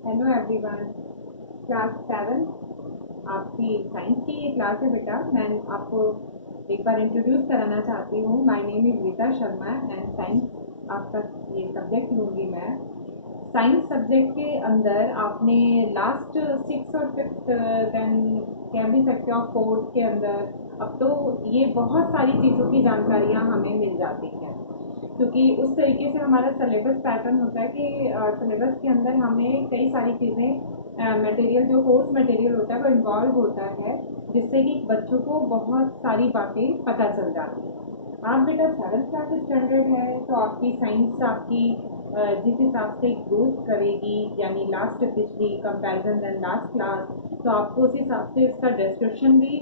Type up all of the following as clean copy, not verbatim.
Hello everyone. Class 7 आपकी science की ये क्लास है बेटा। मैं आपको एक बार इंट्रोड्यूस कराना चाहती हूँ। My name is Rita Sharma and science आपका ये सब्जेक्ट लूँगी मैं। साइंस सब्जेक्ट के अंदर आपने लास्ट 6 और 5th देन कह भी सकते हो फोर्थ के अंदर अब तो ये बहुत सारी चीज़ों की जानकारियाँ हमें मिल जाती हैं, क्योंकि उस तरीके से हमारा सिलेबस पैटर्न होता है कि सिलेबस के अंदर हमें कई सारी चीज़ें मटेरियल जो कोर्स मटेरियल होता है वो इन्वॉल्व होता है, जिससे कि बच्चों को बहुत सारी बातें पता चल जाती हैं। आप बेटा 7th क्लास स्टैंडर्ड है तो आपकी साइंस आपकी जिस हिसाब से ग्रोथ करेगी, यानी लास्ट पिछली कंपैरिजन देन लास्ट क्लास, तो आपको उस हिसाब से उसका डिस्क्रिप्शन भी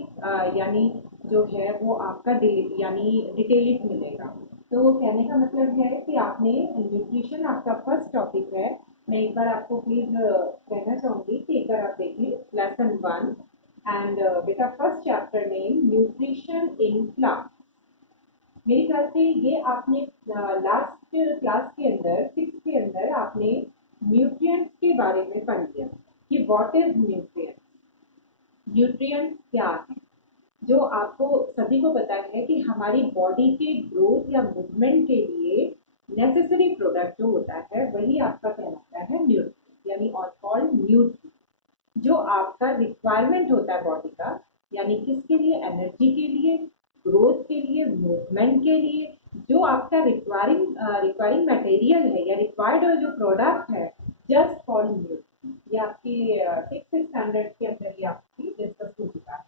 यानी जो है वो आपका यानी डिटेलिंग मिलेगा। तो वो कहने का मतलब है कि आपने न्यूट्रिशन आपका फर्स्ट टॉपिक है। मैं एक बार आपको प्लीज कहना चाहूंगी कि एक बार आप देखिए लेसन 1 एंड बेटा first chapter name nutrition in plant. मेरे ख्याल से ये आपने लास्ट क्लास के अंदर 6 के अंदर आपने न्यूट्रिएंट्स के बारे में पढ़ लिया कि व्हाट इज न्यूट्रिएंट। न्यूट्रिएंट्स क्या है? जो आपको सभी को पता है कि हमारी बॉडी के ग्रोथ या मूवमेंट के लिए नेसेसरी प्रोडक्ट जो होता है वही आपका कहलाता है न्यूट्रिएंट, यानी और कॉल्ड न्यूट्री। जो आपका रिक्वायरमेंट होता है बॉडी का, यानी किसके लिए? एनर्जी के लिए, ग्रोथ के लिए, मूवमेंट के लिए। जो आपका रिक्वायरिंग मटेरियल है या रिक्वायर्ड जो प्रोडक्ट है, जस्ट फॉर न्यूट्री, ये आपकी 6th स्टैंडर्ड के अंदर ये आपकी डिस्कस हो चुका है।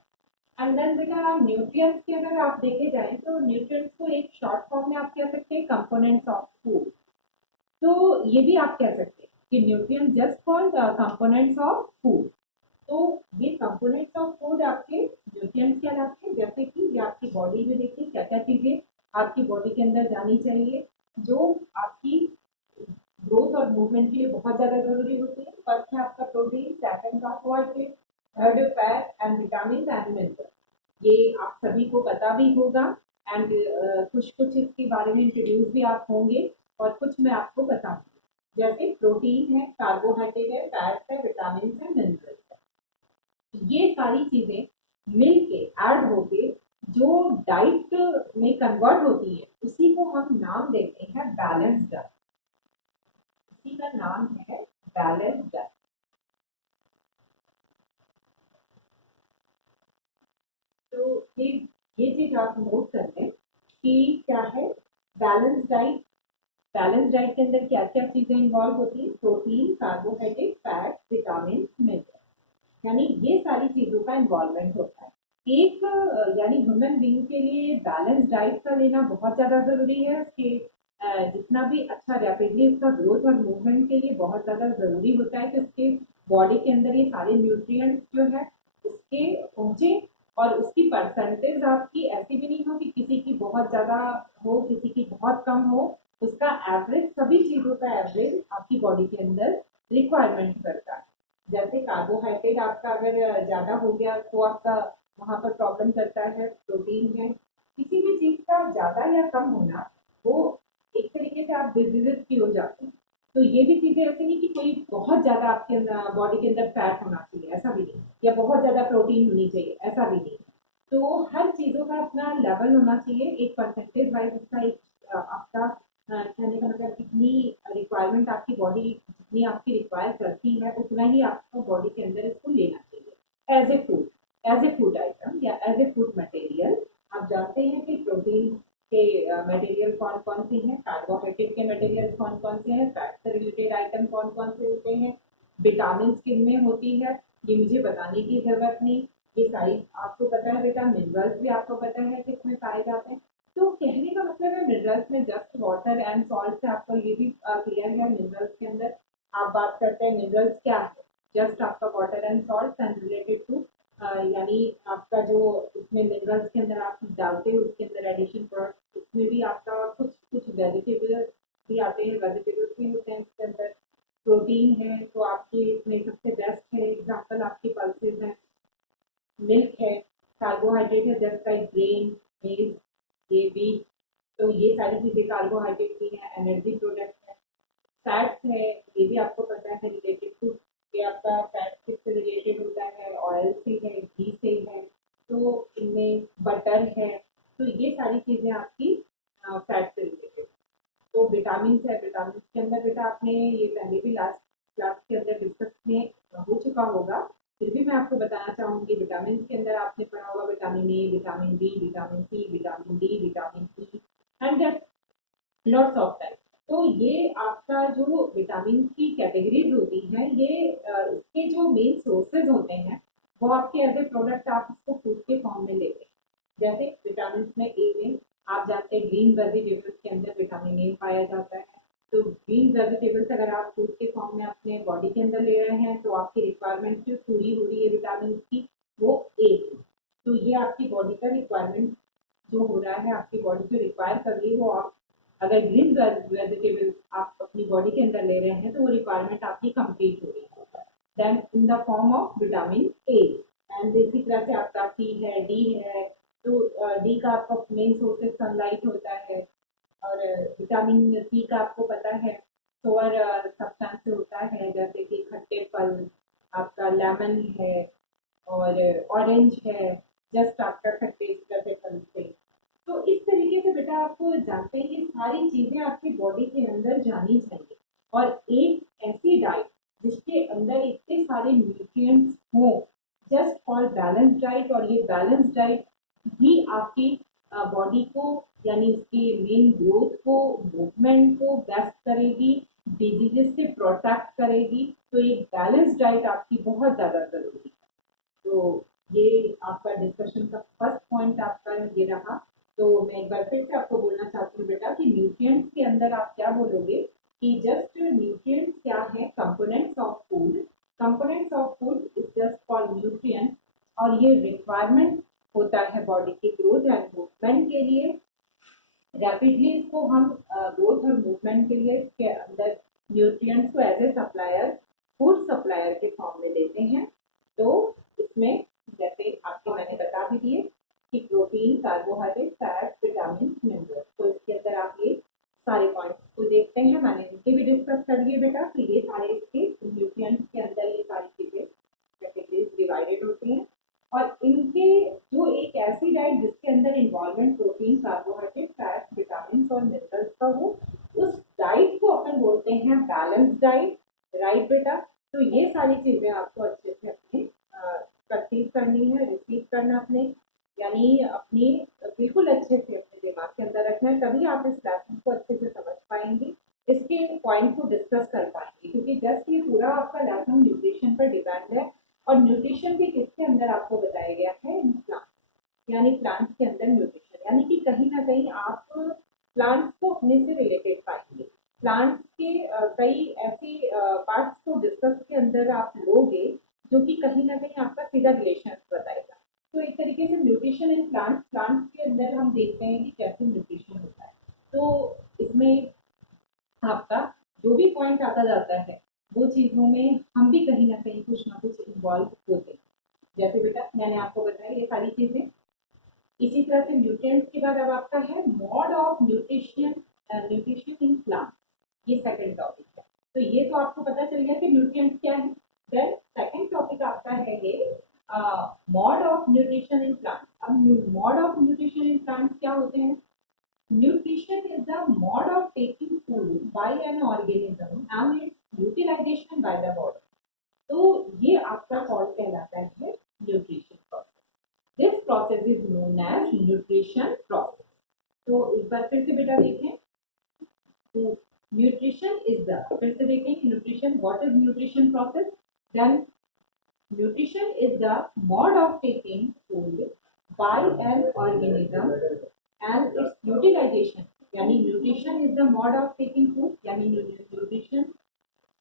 एंड देन बेटा न्यूट्रिएंट्स के अगर आप देखे जाएं तो न्यूट्रिएंट्स को एक शॉर्ट फॉर्म में आप कह सकते हैं कंपोनेंट्स ऑफ फूड। तो ये भी आप कह सकते हैं कि nutrient just called components of food. तो ये कंपोनेंट्स ऑफ फूड आपके न्यूट्रिएंट्स कहलाते हैं। जैसे कि ये आपकी बॉडी में देखिए क्या क्या चीजें आपकी बॉडी के अंदर जानी चाहिए जो आपकी ग्रोथ और मूवमेंट के लिए बहुत ज्यादा जरूरी होती है। फर्स्ट है आपका protein, second carbohydrate, third fat and vitamin and mineral. ये आप सभी को पता भी होगा एंड कुछ कुछ इसके बारे में इंट्रोड्यूस भी आप होंगे और कुछ मैं आपको बताऊंगी। जैसे प्रोटीन है, कार्बोहाइड्रेट है, फैट है, विटामिन है, मिनरल है। ये सारी चीजें मिलके ऐड होके जो डाइट में कन्वर्ट होती है उसी को हम नाम देते हैं बैलेंस डाइट। इसी का नाम है बैलेंस डाइट। तो प्लीज ये चीज आप नोट कर लें कि क्या है बैलेंस डाइट। बैलेंस डाइट के अंदर क्या क्या चीजें इन्वॉल्व होती है? Protein, carbohydrate, fat, vitamin, mineral, यानी ये सारी चीजों का इन्वॉल्वमेंट होता है। एक यानी ह्यूमन बीइंग के लिए बैलेंस डाइट का लेना बहुत ज्यादा जरूरी है। उसके जितना भी अच्छा रैपिडली उसका ग्रोथ और मूवमेंट के लिए बहुत ज्यादा जरूरी होता है कि उसके बॉडी के अंदर ये सारे न्यूट्रिएंट्स जो है उसके पहुंचे। और उसकी परसेंटेज आपकी ऐसी भी नहीं हो कि किसी की बहुत ज्यादा हो, किसी की बहुत कम हो। उसका एवरेज, सभी चीजों का एवरेज आपकी बॉडी के अंदर रिक्वायरमेंट करता है। जैसे कार्बोहाइड्रेट आपका अगर ज्यादा हो गया तो आपका वहां पर प्रॉब्लम करता है। प्रोटीन है, किसी भी चीज का ज्यादा या कम होना वो एक तरीके से आप डिजीजेस की हो जाते हैं। तो ये भी चीजें ऐसी नहीं कि कोई बहुत ज्यादा आपके अंदर बॉडी के अंदर फैट होना चाहिए, ऐसा भी नहीं, या बहुत ज्यादा प्रोटीन होनी चाहिए, ऐसा भी नहीं। तो हर चीजों का अपना लेवल होना चाहिए, एक परसेंटेज वाइज उसका एक आपका कहने का मतलब कितनी रिक्वायरमेंट आपकी बॉडी जितनी आपकी रिक्वायर करती है उतना ही आपको बॉडी के अंदर इसको लेना चाहिए as a food, as a food item या एज ए फूड मटेरियल। आप जानते हैं कि प्रोटीन के मटेरियल कौन कौन से हैं, कार्बोहाइड्रेट के मटेरियल कौन कौन से हैं, फैट से रिलेटेड आइटम कौन कौन से होते हैं, विटामिन किन में होती है, ये मुझे बताने की जरूरत नहीं। ये सारी आपको पता है बेटा। मिनरल्स भी आपको पता है किसमें पाए जाते हैं। तो कहने का मतलब है मिनरल्स में जस्ट वाटर एंड सॉल्ट से आपको ये भी क्लियर है। मिनरल्स के अंदर आप बात करते हैं मिनरल्स क्या है, जस्ट आपका water and salt and related to यानी आपका जो इसमें मिनरल्स के अंदर आप डालते हो उसके अंदर एडिशन प्रोडक्ट, इसमें भी आपका कुछ कुछ वेजिटेबल्स भी आते हैं, वेजिटेबल्स भी होते हैं इसके अंदर। प्रोटीन है तो आपके इसमें सबसे बेस्ट है एग्जाम्पल आपके पल्सेस हैं, मिल्क है। कार्बोहाइड्रेट है जस्ट लाइक ग्रेन, मेज, ये व्हीट। तो ये सारी चीजें कार्बोहाइड्रेट की है, एनर्जी प्रोडक्ट है। फैट्स है, ये भी आपको पता है रिलेटेड टू आपका फैट किससे रिलेटेड होता है, ऑयल से है, घी से है, तो इनमें बटर है, तो ये सारी चीज़ें आपकी फैट से रिलेटेड। तो विटामिन है, विटामिन के अंदर बेटा आपने ये पहले भी लास्ट क्लास के अंदर डिस्कस में हो चुका होगा, फिर भी मैं आपको बताना चाहूँगी। विटामिन के अंदर आपने पढ़ा होगा vitamin A, vitamin B, vitamin C, vitamin D, vitamin E and lots of time. तो ये आपका जो विटामिन की कैटेगरीज होती हैं, ये इसके जो मेन सोर्सेज होते हैं वो आपके एज ए प्रोडक्ट आप इसको फूड के फॉर्म में लेते हैं। जैसे विटामिन में ए में आप जानते हैं ग्रीन वेजिटेबल्स के अंदर विटामिन ए पाया जाता है। तो ग्रीन वेजिटेबल्स अगर आप फूड के फॉर्म में अपने बॉडी के अंदर ले रहे हैं तो आपकी रिक्वायरमेंट जो पूरी हो रही है विटामिन की वो ए। तो ये आपकी बॉडी का रिक्वायरमेंट जो हो रहा है, आपकी बॉडी जो रिक्वायर कर रही है वो आप अगर ग्रीन वेजिटेबल्स आप अपनी बॉडी के अंदर ले रहे हैं तो वो रिक्वायरमेंट आपकी कंप्लीट हो रही है। Then in the form of vitamin A and इसी तरह से आपका सी है, डी है। तो डी का आपका मेन सोर्सेज सनलाइट होता है। और विटामिन सी का आपको पता है सोअर सब्सटेंस से होता है, जैसे कि खट्टे फल, आपका लेमन है और ऑरेंज है, जस्ट आपका खट्टे जैसे फल से। तो इस तरीके से बेटा आपको जानते हैं ये सारी चीज़ें आपकी बॉडी के अंदर जानी चाहिए। और एक ऐसी डाइट जिसके अंदर इतने सारे न्यूट्रिएंट्स हों, जस्ट फॉर बैलेंस डाइट, और ये बैलेंस डाइट ही आपकी बॉडी को यानी उसकी मेन ग्रोथ को, मूवमेंट को बेस्ट करेगी, डिजीजेस से प्रोटेक्ट करेगी। तो एक बैलेंस डाइट आपकी बहुत ज़्यादा ज़रूरी है। तो ये आपका डिस्कशन का फर्स्ट पॉइंट आपका ये रहा। तो मैं एक बार फिर से आपको बोलना चाहती हूँ बेटा कि न्यूट्रिएंट्स के अंदर आप क्या बोलोगे कि जस्ट न्यूट्रिएंट्स क्या है, components of food. Components of food is just called nutrients, और ये रिक्वायरमेंट होता है बॉडी की ग्रोथ एंड मूवमेंट के लिए। रैपिडली इसको हम ग्रोथ और मूवमेंट के लिए इसके अंदर न्यूट्रिएंट्स को as a supplier, food supplier के फॉर्म में देते हैं। तो इसमें जैसे आपके मैंने बता भी दिए कि protein, carbohydrate, fat, vitamin, minerals, तो इसके अंदर आप ये सारे पॉइंट्स को देखते हैं। मैंने इनके भी डिस्कस कर लिए बेटा, तो ये सारे इसके न्यूट्रिएंट्स के अंदर ये सारी चीजें कैटेगरीज डिवाइडेड होती हैं। और इनके जो एक ऐसी डाइट जिसके अंदर involvement protein, carbohydrate, fat, vitamin और मिनरल्स का हो, उस डाइट को अपन बोलते हैं बैलेंस डाइट। राइट बेटा, तो ये सारी चीजें आपको अच्छे से अपने परसीव करनी है, रिसीव करना अपने, यानी अपनी बिल्कुल अच्छे से अपने दिमाग के अंदर रखना है, तभी आप इस लेसन को अच्छे से समझ पाएंगे, इसके पॉइंट को डिस्कस कर पाएंगे। क्योंकि जस्ट ये पूरा आपका लेसन न्यूट्रिशन पर डिपेंड है, और न्यूट्रिशन भी किसके अंदर आपको बताया गया है, इन प्लांट्स, यानी प्लांट्स के अंदर न्यूट्रिशन, यानी कि कहीं ना कहीं आप प्लांट्स को अपने से रिलेटेड पाएंगे। प्लांट्स के कई ऐसी पार्ट्स को डिस्कस के अंदर आप लोगे जो कि कहीं ना कहीं आपका सीधा रिलेशन बताएगा। तो एक तरीके से न्यूट्रिशन इन प्लांट्स, प्लांट्स के अंदर हम देखते हैं कि कैसे न्यूट्रिशन होता है। तो इसमें आपका जो भी पॉइंट आता जाता है वो चीज़ों में हम भी कहीं ना कहीं कुछ ना कुछ इन्वॉल्व होते हैं। जैसे बेटा मैंने आपको बताया ये सारी चीज़ें। इसी तरह से न्यूट्रिएंट्स के बाद अब आपका है mode of nutrition, nutrition in plant, ये सेकंड टॉपिक है। तो ये तो आपको पता चल गया कि न्यूट्रिएंट्स क्या है। देन सेकंड टॉपिक आपका है ये mode of nutrition in plant. अब mode of nutrition in plants क्या होते हैं? Nutrition is the mode of taking food by an organism and its utilization by the body. तो ये आपका कौन कहलाता है? Nutrition process. This process is known as nutrition process. तो एक बार फिर से बेटा देखें, तो न्यूट्रिशन इज द, फिर से देखें nutrition, what is nutrition process? Then nutrition is the mode of taking food by an organism and its utilization, यानी nutrition is the mode of taking food, यानी न्यूट्रिशन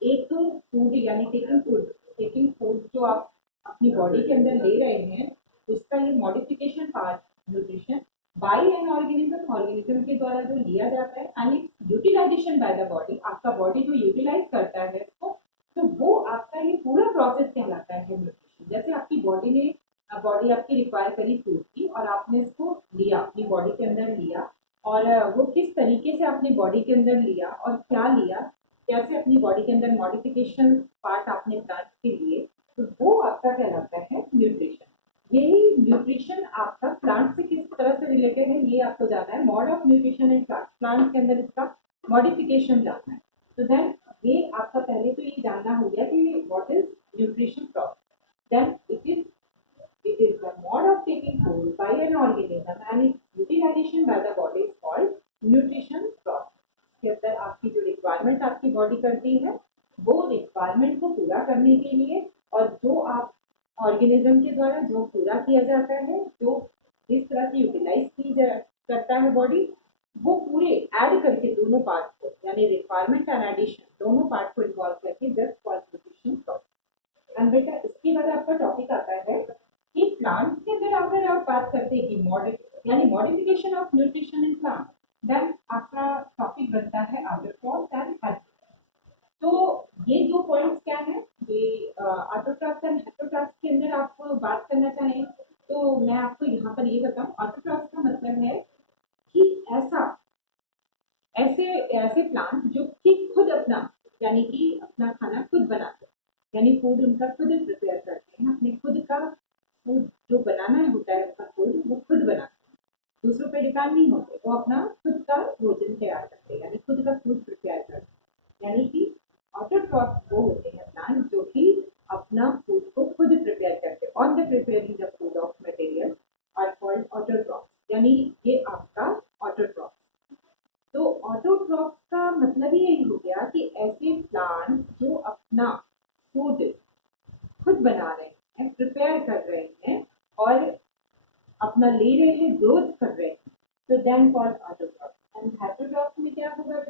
एक फूड यानी taking food जो आप अपनी बॉडी के अंदर ले रहे हैं उसका ये modification part nutrition by an organism, organism के द्वारा जो लिया जाता है, यानी यूटिलाइजेशन बाय द बॉडी, आपका बॉडी जो यूटिलाइज करता है उसको, तो वो आपका ये पूरा प्रोसेस कहलाता है न्यूट्रिशन। जैसे आपकी बॉडी ने, बॉडी आपकी रिक्वायर करी फूड की और आपने इसको लिया, अपनी बॉडी के अंदर लिया, और वो किस तरीके से अपनी बॉडी के अंदर लिया और क्या लिया, कैसे अपनी बॉडी के अंदर मॉडिफिकेशन पार्ट आपने प्लांट के लिए, आपको जाना है mod of nutrition in plants, plants के अंदर इसका मॉडिफिकेशन जानना है। तो देन ये आपका पहले तो ये जानना हो गया कि what is nutrition process. Then it is the mode of taking food by an organism and its utilization by the body is called nutrition process। के अंदर आपकी जो रिक्वायरमेंट आपकी बॉडी करती है वो रिक्वायरमेंट को पूरा करने के लिए और जो आप ऑर्गेनिज्म के द्वारा जो पूरा किया जाता है, जो जिस तरह से यूटिलाइज करता है बॉडी, वो पूरे ऐड करके दोनों पार्ट को यानी रिक्वायरमेंट एंड एडिशन दोनों पार्ट को इन्वॉल्व करके just called nutrition process. And बेटा इसके बाद आपका टॉपिक आता है कि प्लांट्स के अंदर अगर आप बात करते हैं कि यानी modification of nutrition in plant, then आपका टॉपिक बनता है ऑटोट्रॉफ्स एंड हेटेरोट्रॉफ्स। तो ये दो पॉइंट्स क्या है, ये ऑटोट्रॉफ्स एंड हेटेरोट्रॉफ्स के अंदर आप बात करना चाहें तो मैं आपको यहाँ पर ये बताऊँ, ऑटोट्रॉफ्स का मतलब है कि ऐसे ऐसे प्लांट जो कि खुद अपना यानी कि अपना खाना खुद बनाते हैं, यानी फूड उनका खुद प्रिपेयर करते हैं, अपने खुद का फूड जो बनाना होता है उनका फूड वो खुद बनाते हैं, दूसरों पे डिपेंड नहीं होते, वो अपना खुद का भोजन तैयार करते हैं यानी खुद का फूड प्रिपेयर करते हैं। यानी कि ऑटोट्रॉफ्स वो होते हैं प्लांट जो कि अपना फूड को खुद प्रिपेयर करते हैं, on the preparing the food of material are called autotrophs, यानी ये आपका ऑटोट्रॉफ। तो ऑटोट्रॉफ का मतलब ही यही हो गया कि ऐसे प्लांट जो अपना फूड खुद बना रहे हैं, प्रिपेयर कर रहे हैं और अपना ले रहे हैं, ग्रोथ कर रहे हैं, तो then called autotroph. And heterotroph में क्या होगा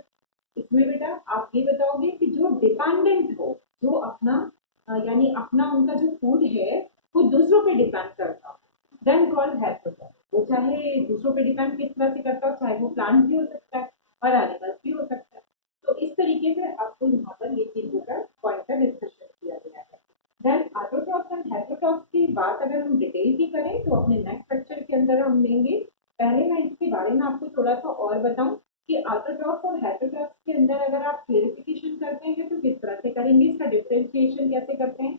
इसमें बेटा, आप ये बताओगे कि जो डिपेंडेंट हो, जो अपना यानी अपना उनका जो फूड है वो दूसरों पे डिपेंड करता हो, देन कॉल्ड हेटेरोट्रॉफ। वो चाहे दूसरों पे डिपेंड किस तरह से करता हो, चाहे वो प्लांट भी हो सकता है और एनिमल्स भी हो सकता है। तो इस तरीके से आपको यहाँ पर ये चीजों का पॉइंट का डिस्कशन किया गया है। देन ऑटोट्रॉफ्स एंड हेटेरोट्रॉफ्स की बात अगर हम डिटेल की करें तो अपने नेक्स्ट लेक्चर के अंदर हम लेंगे। पहले मैं इसके बारे में आपको थोड़ा सा और बताऊं कि ऑटोट्रॉफ्स और हेटेरोट्रॉफ्स के अंदर अगर आप क्लेरिफिकेशन करते हैं तो किस तरह से करेंगे, इसका डिफरेंशिएशन कैसे करते हैं।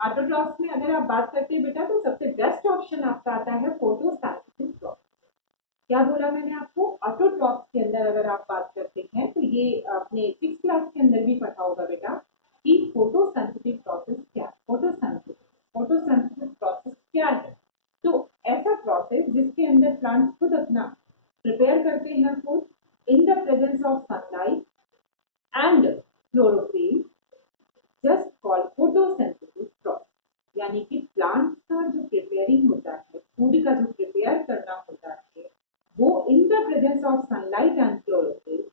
ऑटोट्रॉफ्स में अगर आप बात करते हैं बेटा तो सबसे बेस्ट ऑप्शन आपका आता है फोटोसिंथेसिस प्रोसेस। क्या बोला मैंने आपको, ऑटोट्रॉफ्स के अंदर अगर आप बात करते हैं तो ये अपने 6th क्लास के अंदर भी पढ़ा होगा बेटा कि फोटोसिंथेसिस प्रोसेस क्या है। फोटोसिंथेसिस प्रोसेस क्या है, तो ऐसा प्रोसेस जिसके अंदर प्लांट्स खुद अपना प्रिपेयर करते हैं food in the presence of sunlight and chlorophyll, just called photosynthesis process. यानी कि प्लांट्स का जो प्रिपेयरिंग होता है, फूड का जो प्रिपेयर करना होता है, वो in the presence of sunlight and chlorophyll,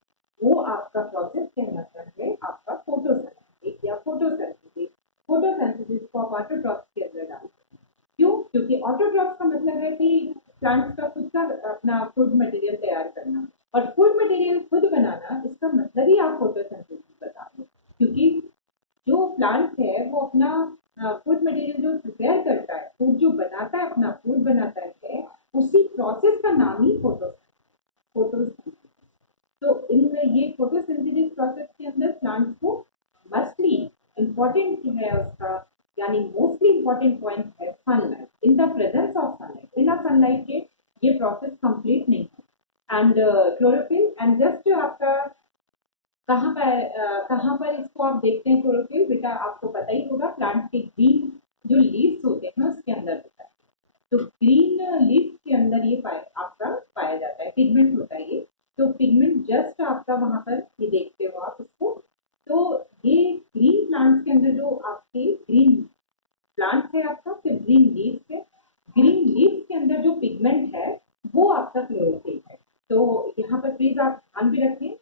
वो आपका प्रोसेस कहलाता है आपका फोटोसिंथेसिस या फोटोसिंथेसिस। फोटोसिंथेसिस को आप ऑटोट्रॉफ्स के अंदर डालते हैं। क्यों? क्योंकि ऑटोट्रॉफ्स का मतलब है कि प्लांट्स का खुद का अपना फूड मटेरियल तैयार करना, और फूड मटेरियल खुद बनाना, इसका मतलब ही आप फोटोसिंथेसिस बता रहे हो। क्योंकि जो प्लांट्स है वो अपना फूड मटेरियल जो प्रिपेयर करता है, फूड जो बनाता है, अपना फूड बनाता है, उसी प्रोसेस का नाम ही फोटोसिंथेसिस। तो इन ये फोटोसिंथेसिस प्रोसेस के अंदर प्लांट्स को मस्टली इम्पोर्टेंट है उसका यानी मोस्टली इम्पोर्टेंट पॉइंट है sunlight, in the presence of sunlight. बिना सनलाइट के ये प्रोसेस कंप्लीट नहीं है। एंड क्लोरोफिल, एंड जस्ट आपका कहाँ पर इसको आप देखते हैं क्लोरोफिल, बेटा आपको पता ही होगा प्लांट्स के ग्रीन जो लीव्स होते हैं उसके अंदर होता है। तो ग्रीन लीव्स के अंदर ये आपका पाया जाता है, पिगमेंट होता है ये। तो पिगमेंट जस्ट आपका वहां पर ये देखते हो आप इसको। तो ये ग्रीन प्लांट्स के अंदर जो आपके ग्रीन प्लांट्स है आपका, फिर ग्रीन लीव्स है, ग्रीन लीव्स के अंदर जो पिगमेंट है वो आपका क्लोरोफिल है। तो यहाँ पर प्लीज आप ध्यान भी रखें।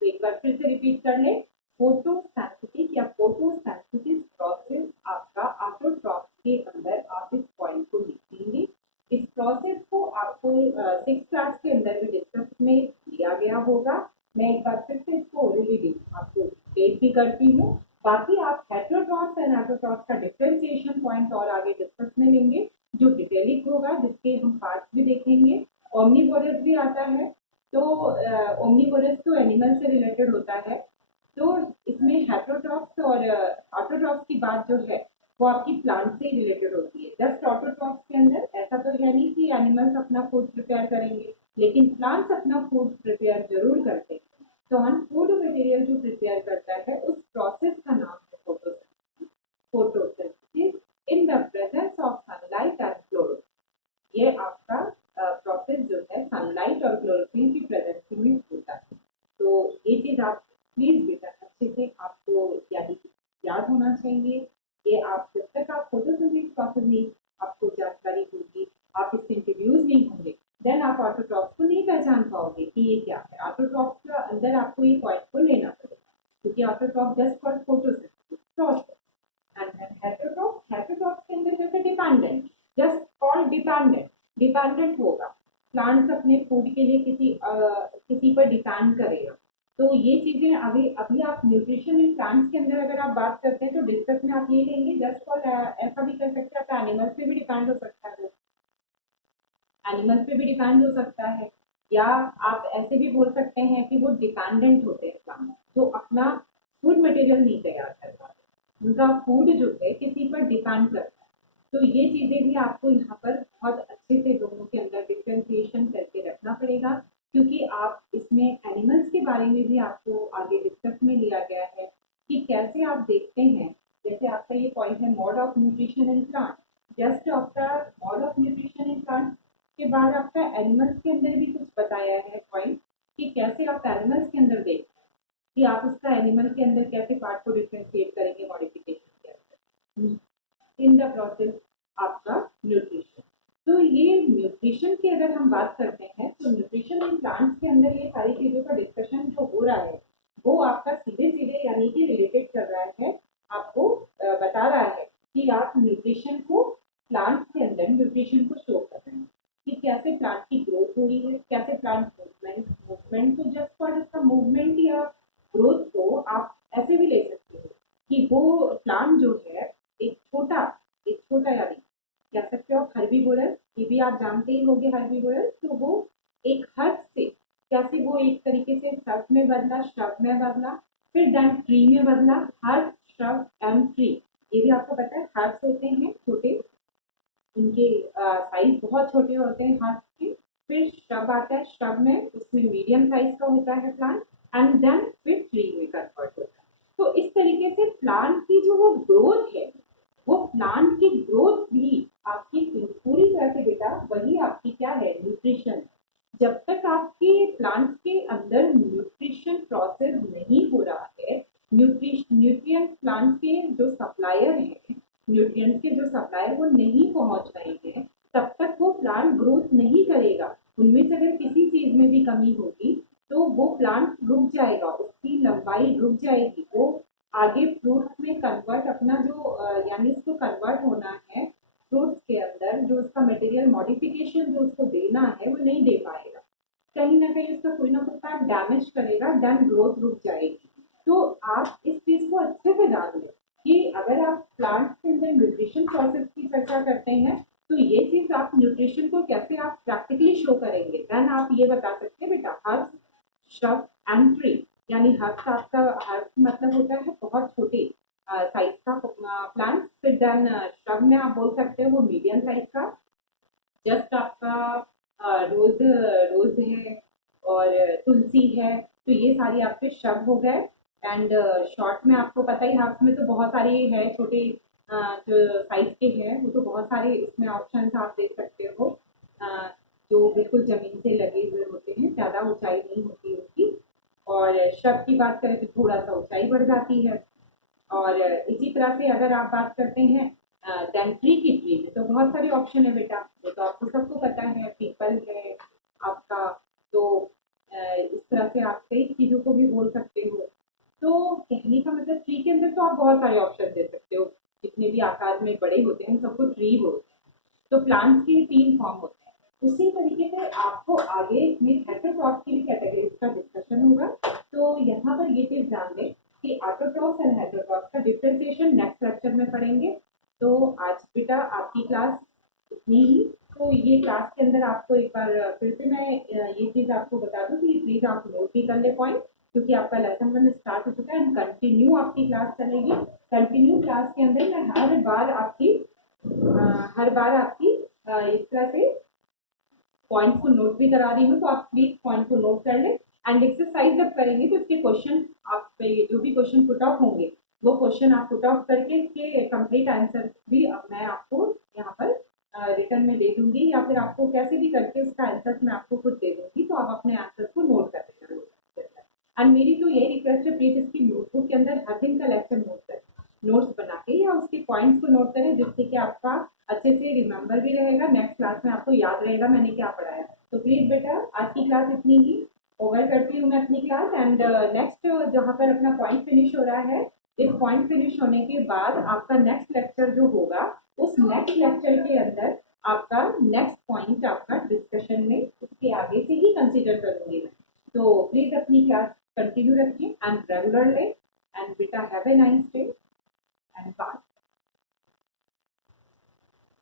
तो एक बार फिर से रिपीट कर ले, फोटोसिंथेसिस या फोटोसिंथेसिस प्रोसेस आपका ऑटोट्रॉफ के अंदर आप इस पॉइंट को लिखेंगे। इस प्रोसेस को आपको 6th क्लास के अंदर भी डिस्कस में दिया गया होगा। मैं एक बार फिर से इसको ओरली आपको स्टेट भी करती हूँ। बाकी आप हेटेरोट्रॉफ्स एंड ऑटोट्रॉफ्स का डिफरेंशिएशन पॉइंट और आगे डिस्कस में लेंगे, जो डिटेलिक होगा, जिसके हम पार्ट्स भी देखेंगे। ओमनीवोरस भी आता है, तो ओमनीवोरस तो एनिमल से रिलेटेड होता है। तो इसमें हेटेरोट्रॉफ्स और ऑटोट्रॉफ्स की बात जो है वो आपकी प्लांट से रिलेटेड होती है। जस्ट ऑटोट्रॉफ्स के अंदर ऐसा तो है नहीं कि एनिमल्स अपना फूड प्रिपेयर करेंगे, लेकिन प्लांट्स अपना फूड प्रिपेयर जरूर करते हैं। तो हम फूड मटेरियल जो प्रिपेयर करता है उस प्रोसेस का नाम है photosynthesis. Photosynthesis in the presence of sunlight and chlorophyll. ये आपका प्रोसेस जो है सनलाइट और क्लोरोफिल की प्रेजेंस में होता है। तो ये चीज आप प्लीज बेटा अच्छे से आपको याद होना चाहिए। ये आप जब तक आप फोटोसिंथेसिस प्रोसेस नहीं आपको जानकारी होगी, आप इससे इंट्रोड्यूस नहीं होंगे, देन आप ऑटोट्रॉफ को नहीं पहचान पाओगे कि ये क्या है। ऑटोट्रॉफ के अंदर आपको ये पॉइंट को लेना पड़ेगा, क्योंकि autotroph just for photosynthesis process and then heterotroph. Heterotroph के अंदर जैसे dependent, just called dependent, dependent होगा। प्लांट्स अपने फूड के लिए किसी पर डिपेंड करेगा। तो ये चीजें अभी अभी आप न्यूट्रिशन इन प्लांट्स के अंदर अगर आप बात करते हैं तो डिस्कस में आप ये लेंगे जस्ट फॉर, ऐसा भी कर सकते हैं आप एनिमल्स पे भी डिपेंड हो सकता है, एनिमल्स पे भी डिपेंड हो सकता है, या आप ऐसे भी बोल सकते हैं कि वो डिपेंडेंट होते हैं प्लांट जो अपना फूड मटेरियल नहीं तैयार कर पाते, उनका फूड जो है किसी पर डिपेंड करता है। तो ये चीजें भी आपको यहाँ पर बहुत अच्छे से दोनों के अंदर डिफ्रेंसिएशन करके रखना पड़ेगा, क्योंकि आप इसमें एनिमल्स के बारे में भी आपको आगे डिस्कस में लिया गया है कि कैसे आप देखते हैं। जैसे आपका ये पॉइंट है mode of nutrition in plant, just आपका mode of nutrition in plant के बाद आपका एनिमल्स के अंदर भी कुछ बताया है पॉइंट कि कैसे आप एनिमल्स के अंदर देखते हैं कि आप उसका एनिमल के अंदर कैसे पार्ट को डिफ्रेंशिएट करेंगे मॉडिफिकेशन के अंदर इन द प्रोसेस आपका न्यूट्रिशन। तो ये न्यूट्रिशन की अगर हम बात करते हैं तो न्यूट्रिशन इन प्लांट्स के अंदर ये सारी चीजों का डिस्कशन जो हो रहा है वो आपका सीधे सीधे यानी कि रिलेटेड कर रहा है, आपको बता रहा है कि आप न्यूट्रिशन को प्लांट्स के अंदर न्यूट्रिशन को शो कर रहे हैं कि कैसे प्लांट की ग्रोथ हो रही है, कैसे प्लांट मूवमेंट मूवमेंट तो जस्ट फॉर इसका मूवमेंट या ग्रोथ को आप ऐसे भी ले सकते हो कि वो प्लांट जो है एक छोटा यानी कह सकते हो हर्बीवोरस, ये भी आप जानते ही होंगे हर्बीवोरस। तो वो एक हर्ब से कैसे वो एक तरीके से सर्फ में बदला, श्रब में बदला, फिर देन ट्री में बदला। हर्ब, श्रब एंड ट्री, ये भी आपको पता है हर्ब्स होते हैं छोटे, उनके साइज बहुत छोटे होते हैं हाथ के। फिर श्रब आता है, श्रब में उसमें मीडियम साइज का होता है प्लांट, एंड देन फिर ट्री में कन्वर्ट होता है। तो इस तरीके से प्लांट की जो वो ग्रोथ है, वो प्लांट की ग्रोथ भी आपकी पूरी तरह से बेटा वही आपकी क्या है, न्यूट्रिशन। जब तक आपके प्लांट्स के अंदर न्यूट्रिशन प्रोसेस नहीं हो रहा है, न्यूट्रिएंट्स प्लांट्स के जो सप्लायर हैं, न्यूट्रिएंट्स के जो सप्लायर वो नहीं पहुंच रहे हैं, तब तक वो प्लांट ग्रोथ नहीं करेगा। उनमें से अगर किसी चीज में भी कमी होगी तो वो प्लांट रुक जाएगा, उसकी लंबाई रुक जाएगी, वो आगे फ्रूट्स में कन्वर्ट अपना जो यानी इसको कन्वर्ट होना है फ्रूट्स के अंदर, जो उसका मटेरियल मॉडिफिकेशन जो उसको देना है वो नहीं दे पाएगा, कहीं ना कहीं उसका कोई ना कोई पार्ट डैमेज करेगा, देन ग्रोथ रुक जाएगी। तो आप इस चीज को अच्छे से जान लें कि अगर आप प्लांट के अंदर न्यूट्रिशन प्रोसेस की चर्चा करते हैं तो ये चीज आप न्यूट्रिशन को कैसे आप प्रैक्टिकली शो करेंगे, देन आप ये बता सकते हैं बेटा हर्ब्स, श्रब एंड ट्री। यानी हर्ब्स आपका, हर्ब्स मतलब होता है बहुत छोटे साइज का प्लांट, फिर देन श्रब में आप बोल सकते हो वो मीडियम साइज का, जस्ट आपका रोज रोज है और तुलसी है, तो ये सारी आपके शब्द हो गए। एंड शॉर्ट में आपको पता ही हाफ में तो बहुत सारे है छोटे जो साइज के हैं, वो तो बहुत सारे इसमें ऑप्शन आप देख सकते हो, जो बिल्कुल जमीन से लगे हुए होते हैं, ज़्यादा ऊंचाई नहीं होती उनकी। और शब्द की बात करें तो थोड़ा सा ऊंचाई बढ़ जाती है। और इसी तरह से अगर आप बात करते हैं ट्री की, ट्री में तो बहुत सारे ऑप्शन है बेटा, वो तो आपको सबको पता है, पीपल है आपका। तो इस तरह से आप कई चीज़ों को भी बोल सकते हो। तो कहने का मतलब ट्री के अंदर तो आप बहुत सारे ऑप्शन दे सकते हो, जितने भी आकार में बड़े होते हैं सबको ट्री बोलते हैं। तो प्लांट्स के 3 फॉर्म होते हैं। उसी तरीके से आपको आगे इसमें हेटेरोट्रॉफ की भी कैटेगरीज का डिस्कशन होगा। तो यहाँ पर ये चीज जान लें कि ऑटोट्रॉफ एंड हेटेरोट्रॉफ का डिफ्रेंसिएशन नेक्स्ट लेक्चर में पढ़ेंगे। तो आज बेटा आपकी क्लास इतनी ही। तो ये क्लास के अंदर आपको एक बार फिर से मैं ये चीज आपको बता दूं कि प्लीज आप नोट भी कर ले पॉइंट, क्योंकि आपका लेसन 1 स्टार्ट हो चुका है एंड कंटिन्यू आपकी क्लास चलेगी। कंटिन्यू क्लास के अंदर मैं हर बार आपकी इस तरह से पॉइंट्स को नोट भी करा रही हूँ, तो आप प्लीज पॉइंट को नोट कर लें। एंड एक्सरसाइज जब करेंगे तो इसके क्वेश्चन आप पे जो भी क्वेश्चन पुट ऑफ होंगे वो क्वेश्चन आप पुट ऑफ करके इसके कंप्लीट आंसर भी मैं आपको यहाँ पर रिटर्न में दे दूंगी, या फिर आपको कैसे भी करके उसका आंसर मैं आपको खुद दे दूंगी, तो आप अपने आंसर को नोट कर लेना। एंड मेरी तो यही रिक्वेस्ट है, प्लीज इसकी नोटबुक के अंदर हर दिन का लेक्चर नोट करें, नोट्स बना के या उसके पॉइंट्स को नोट करें, जिससे कि आपका अच्छे से रिमेंबर भी रहेगा, नेक्स्ट क्लास में आपको याद रहेगा मैंने क्या पढ़ाया। तो प्लीज बेटा आज की क्लास इतनी ही, ओवर करती हूँ मैं अपनी क्लास। एंड नेक्स्ट जहाँ पर अपना पॉइंट फिनिश हो रहा है, इस पॉइंट फिनिश होने के बाद आपका नेक्स्ट लेक्चर जो होगा, उस नेक्स्ट लेक्चर के अंदर आपका नेक्स्ट पॉइंट आपका डिस्कशन में उसके आगे से ही कंसिडर करूंगी मैं। तो प्लीज अपनी क्लास कंटिन्यू रखिए एंड रेगुलर ले, एंड बेटा have a nice day and bye.